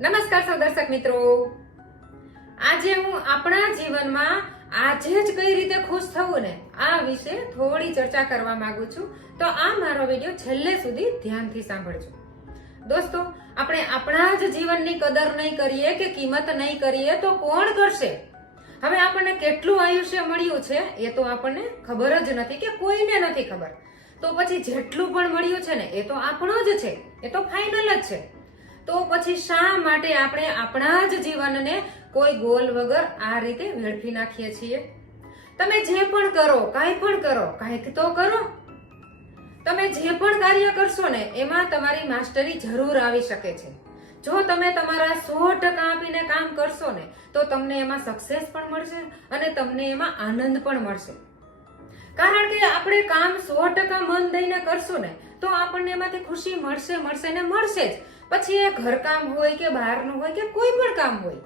નમસ્કાર સૌ દર્શક મિત્રો, આજે હું આપણા જીવનમાં આજે જ કઈ રીતે ખુશ થવું ને આ વિશે થોડી ચર્ચા કરવા માંગુ છું. તો આ મારો વિડીયો છેલ્લે સુધી ધ્યાનથી સાંભળજો. દોસ્તો, આપણે આપણા જ જીવનની કદર નહીં કરીએ કે કિંમત નહીં કરીએ તો કોણ કરશે? હવે આપણને કેટલું આયુષ્ય મળ્યું છે એ તો આપણને ખબર જ નથી કે કોઈને નથી ખબર. તો પછી જેટલું પણ મળ્યું છે ને એ તો આપણો જ છે, એ તો ફાઇનલ જ છે. તો પછી શા માટે આપણે આપણા જ જીવનને કોઈ ગોલ વગર આ રીતે વેડફી નાખીએ છીએ? તમે જે પણ કરો, કાંઈ પણ કરો, કાંઈક તો કરો. તમે જે પણ કાર્ય કરશો ને એમાં તમારી માસ્ટરી જરૂર આવી શકે છે. જો તમે તમારા 100% આપીને કામ કરશો ને તો તમને એમાં સક્સેસ પણ મળશે અને તમને એમાં આનંદ પણ મળશે. કારણ કે આપણે કામ 100% મન દઈને કરશું ને તો આપણને એમાંથી ખુશી મળશે ને મળશે જ. પછી એ ઘરકામ હોય કે બહારનું હોય કે કોઈ પણ કામ હોય.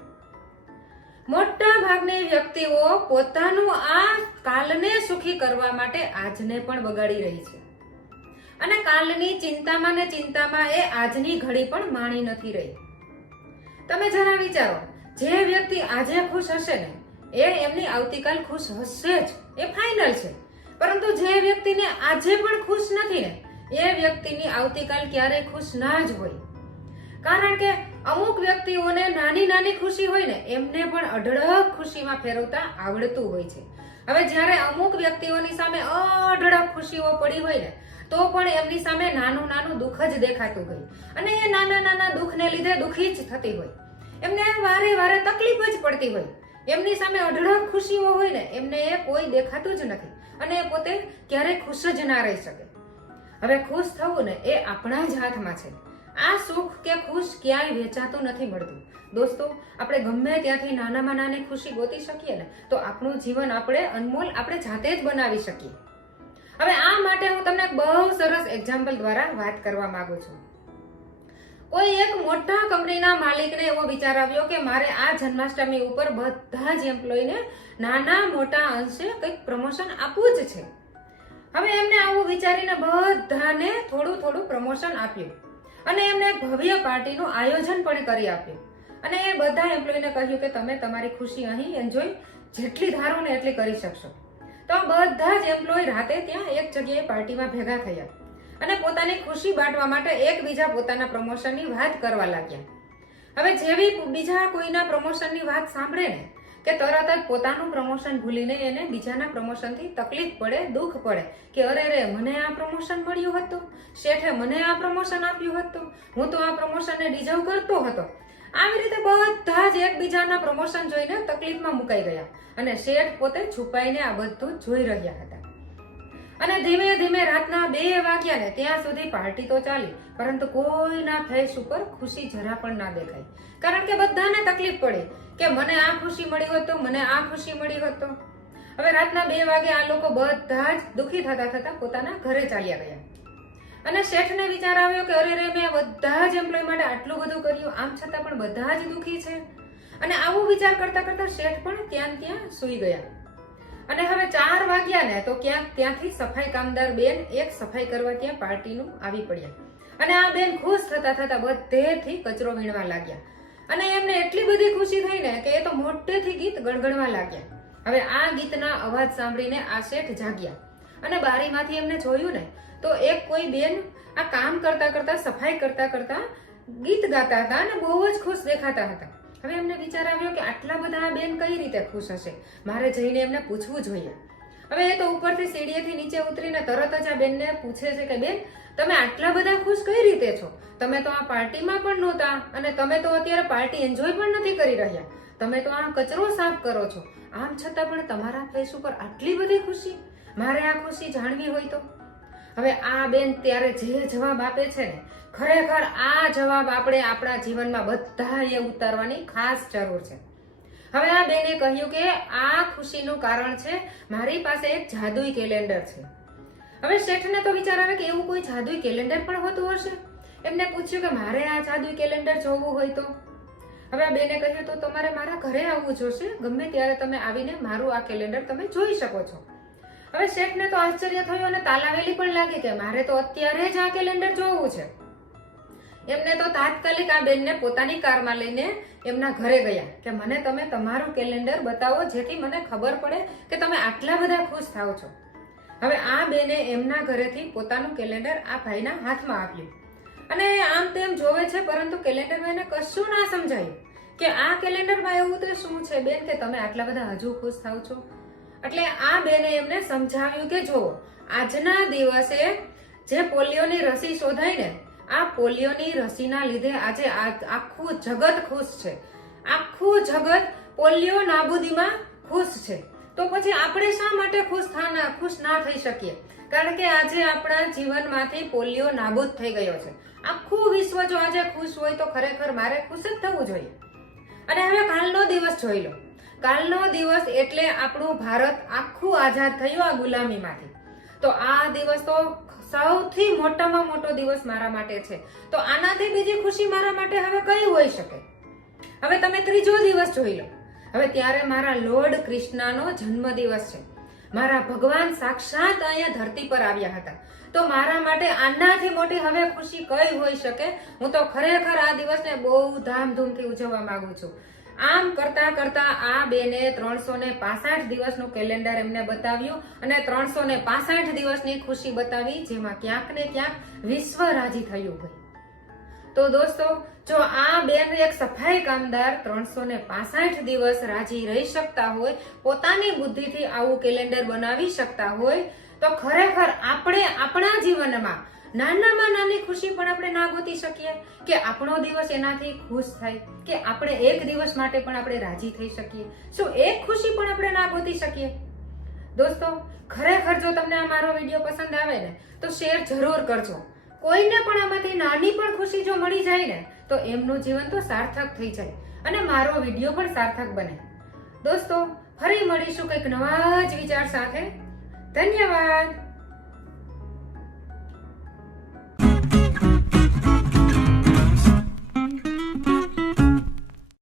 મોટા ભાગની વ્યક્તિઓ પોતાનું આ કાલને સુખી કરવા માટે આજને પણ બગાડી રહી છે અને કાલની ચિંતામાં ને ચિંતામાં એ આજની ઘડી પણ માણી નથી રહી. તમે જરા વિચારો, જે વ્યક્તિ આજે ખુશ હશે ને એ એમની આવતીકાલ ખુશ હશે જ, એ ફાઇનલ છે. પરંતુ જે વ્યક્તિને આજે પણ ખુશ નથી ને એ વ્યક્તિની આવતીકાલ ક્યારેય ખુશ ના જ હોય. કારણ કે અમુક વ્યક્તિઓને નાની નાની ખુશી હોય ને એમને પણ અઢળક ખુશીમાં ફેરવતા આવડતું હોય છે. હવે જ્યારે અમુક વ્યક્તિઓની સામે અઢળક ખુશીઓ પડી હોય ને તો પણ એમની સામે નાનું નાનું દુઃખ જ દેખાતું હોય અને એ નાના નાના દુઃખને લીધે દુઃખી જ થતી હોય. એમને વારે વારે તકલીફ જ પડતી હોય. એમની સામે અઢળક ખુશીઓ હોય ને એમને એ કોઈ દેખાતું જ નથી અને એ પોતે ક્યારેય ખુશ જ ના રહી શકે. હવે ખુશ થવું ને એ આપણા જ હાથમાં છે. આ સુખ કે ખુશ ક્યાંય વેચાતું નથી મળતું. દોસ્તો, આપણે ગમે ત્યાંથી નાનામાં નાની ખુશી ગોતી શકીએ ને તો આપણું જીવન આપણે અનમોલ આપણે જાતે જ બનાવી શકીએ. હવે આ માટે હું તમને બહુ સરસ એક્ઝામ્પલ દ્વારા વાત કરવા માંગુ છું. કોઈ એક મોટા કંપનીના માલિકને એવો વિચાર આવ્યો કે મારે આ જન્માષ્ટમી ઉપર બધા જ એમ્પ્લોયને નાના મોટા અંશે કંઈક પ્રમોશન આપવું જ છે. હવે એમને આવું વિચારીને બધાને થોડું થોડું પ્રમોશન આપ્યું અને એમને એક ભવ્ય પાર્ટીનું આયોજન પણ કરી આપ્યું અને એ બધા એમ્પ્લોયને કહ્યું કે તમે તમારી ખુશી અહીં એન્જોય જેટલી ધારો ને એટલી કરી શકશો. તો બધા જ એમ્પ્લોય રાતે ત્યાં એક જગ્યાએ પાર્ટીમાં ભેગા થયા અને પોતાની ખુશી બાંટવા માટે એકબીજા પોતાના પ્રમોશનની વાત કરવા લાગ્યા. હવે જેવી બીજા કોઈના પ્રમોશનની વાત સાંભળે ને કે તરત જ પોતાનું પ્રમોશન ભૂલીને એને બીજાના પ્રમોશનથી તકલીફ પડે, દુઃખ પડે કે અરે રે, મને આ પ્રમોશન મળ્યું હતું, શેઠે મને આ પ્રમોશન આપ્યું હતું, હું તો આ પ્રમોશનને ડિઝર્વ કરતો હતો. આવી રીતે બધા જ એકબીજાના પ્રમોશન જોઈને તકલીફમાં મુકાઈ ગયા અને શેઠ પોતે છુપાઈને આ બધું જોઈ રહ્યા હતા. અને ધીમે ધીમે રાતના 2 વાગ્યા ને ત્યાં સુધી પાર્ટી તો ચાલી, પરંતુ કોઈના ફેસ ઉપર ખુશી જરા પણ ના દેખાય. કારણ કે બધાને તકલીફ પડી કે મને આ ખુશી મળી હોત તો, મને આ ખુશી મળી હોત તો. હવે રાતના 2 વાગે આ લોકો બધા જ દુઃખી થતા થતા પોતાના ઘરે ચાલ્યા ગયા અને શેઠને વિચાર આવ્યો કે અરે રે, મેં બધા જ એમ્પ્લોય માટે આટલું બધું કર્યું, આમ છતાં પણ બધા જ દુઃખી છે. અને આવું વિચાર કરતા કરતા શેઠ પણ ત્યાં સૂઈ ગયા. અને હવે 4 વાગ્યા ને તો ક્યાંક ત્યાંથી સફાઈ કામદાર બેન એક સફાઈ કરવા ત્યાં પાર્ટીનું આવી પડ્યા અને આ બેન ખુશ થતા થતા બધેથી કચરો વીણવા લાગ્યા અને એમને એટલી બધી ખુશી થઈ ને કે એ તો મોટેથી ગીત ગણગણવા લાગ્યા. હવે આ ગીતના અવાજ સાંભળીને આ શેઠ જાગ્યા અને બારીમાંથી એમને જોયું ને તો એક કોઈ બેન આ કામ કરતા કરતા, સફાઈ કરતા કરતા ગીત ગાતા હતા અને બહુ જ ખુશ દેખાતા હતા. હવે એમને વિચાર આવ્યો કે આટલા બધા બેન કઈ રીતે ખુશ હશે, મારે જઈને એમને પૂછવું જોઈએ. હવે એ તો ઉપરથી સીડીએથી નીચે ઉતરીને તરત જ આ બેનને પૂછે છે કે બેન, તમે આટલા બધા ખુશ કઈ રીતે છો? તમે તો આ પાર્ટીમાં પણ નહોતા અને તમે તો અત્યારે પાર્ટી એન્જોય પણ નથી કરી રહ્યા. તમે તો આ કચરો સાફ કરો છો, આમ છતાં પણ તમારા ફેસ ઉપર આટલી બધી ખુશી. મારે આ ખુશી જાણવી હોય તો. હવે આ બેન ત્યારે જે જવાબ આપે છે ને, ખરેખર આ જવાબ આપણે આપણા જીવનમાં બધાએ ઉતારવાની ખાસ જરૂર છે. હવે આ બેને કહ્યું કે આ ખુશીનું કારણ છે મારી પાસે એક જાદુઈ કેલેન્ડર છે. હવે શેઠને તો વિચાર આવે કે એવું કોઈ જાદુઈ કેલેન્ડર પણ હોતું હશે. એમને પૂછ્યું કે મારે આ જાદુઈ કેલેન્ડર જોવું હોય તો. હવે આ બેને કહ્યું તો તમારે મારા ઘરે આવવું જોશે, ગમે ત્યારે તમે આવીને મારું આ કેલેન્ડર તમે જોઈ શકો છો. હવે શેઠને તો આશ્ચર્ય થયું અને તાલાવેલી પણ લાગી કે મારે તો અત્યારે જ આ કેલેન્ડર જોવું છે. એમને તો તાત્કાલિક આ બેનને પોતાની કારમાં લઈને એમના ઘરે ગયા કે મને તમે તમારું કેલેન્ડર બતાવો, જેથી મને ખબર પડે કે તમે આટલા બધા ખુશ થાવ છો. હવે આ બેને એમના ઘરેથી પોતાનું કેલેન્ડર આ ભાઈના હાથમાં આપ્યું અને આમ તેમ જોવે છે, પરંતુ કેલેન્ડરમાં એને કશું ના સમજાયું કે આ કેલેન્ડરમાં એવું તો શું છે બેન કે તમે આટલા બધા હજુ ખુશ થાવ છો. એટલે આ બેને એમને સમજાવ્યું કે જો આજના દિવસે જે પોલિયોની રસી શોધાઈ ને, આ પોલિયોની રસીના લીધે આજે આખું જગત ખુશ છે. આખું જગત પોલિયો નાબૂદીમાં ખુશ છે. તો પછી આપણે શા માટે ખુશ ના થઈ શકીએ? કારણ કે આજે આપણા જીવનમાંથી પોલિયો નાબૂદ થઈ ગયો છે. આખું વિશ્વ જો આજે ખુશ હોય તો ખરેખર મારે ખુશ જ થવું જોઈએ. અને હવે કાલનો દિવસ જોઈ લો. કાલનો દિવસ એટલે આપણું ભારત આખું આઝાદ થયું આ ગુલામીમાંથી. તો આ દિવસ તો સૌથી મોટામાં મોટો દિવસ મારા માટે છે. તો આનાથી બીજી ખુશી મારા માટે હવે કઈ હોઈ શકે? હવે તમે ત્રીજો દિવસ જોઈ લો. હવે ત્યારે મારા લોર્ડ કૃષ્ણનો જન્મદિવસ છે. મારા ભગવાન સાક્ષાત અહીંયા ધરતી પર આવ્યા હતા. તો મારા માટે આનાથી મોટી હવે ખુશી કઈ હોઈ શકે? હું તો ખરેખર આ દિવસને બહુ ધામધૂમથી ઉજવવા માંગુ છું. આમ કરતા કરતા આ બેને 365 દિવસનું કેલેન્ડર એમને બતાવ્યું અને 365 દિવસની ખુશી બતાવી, જેમાં ક્યાંક ને ક્યાંક વિશ્વ રાજી થયું હોય. તો દોસ્તો, જો આ બેન એક સફાઈ કામદાર 365 દિવસ રાજી રહી શકતા હોય, પોતાની બુદ્ધિથી આવું કેલેન્ડર બનાવી શકતા હોય, તો ખરેખર આપણે આપણા જીવનમાં નાનામાં નાની ખુશી પણ આપણે ના ગોતી શકીએ કે આપણો દિવસ એનાથી ખુશ થાય, કે આપણે એક દિવસ માટે પણ આપણે રાજી થઈ શકીએ? શું એક ખુશી પણ આપણે ના ગોતી શકીએ? દોસ્તો, ખરેખર જો તમને આ મારો વિડીયો પસંદ આવે ને તો શેર જરૂર કરજો. કોઈને પણ આમાંથી નાની પણ ખુશી જો મળી જાય ને તો એમનું જીવન તો સાર્થક થઈ જાય અને મારો વિડીયો પણ સાર્થક બને. દોસ્તો, ફરી મળીશું કંઈક નવા જ વિચાર સાથે. ધન્યવાદ.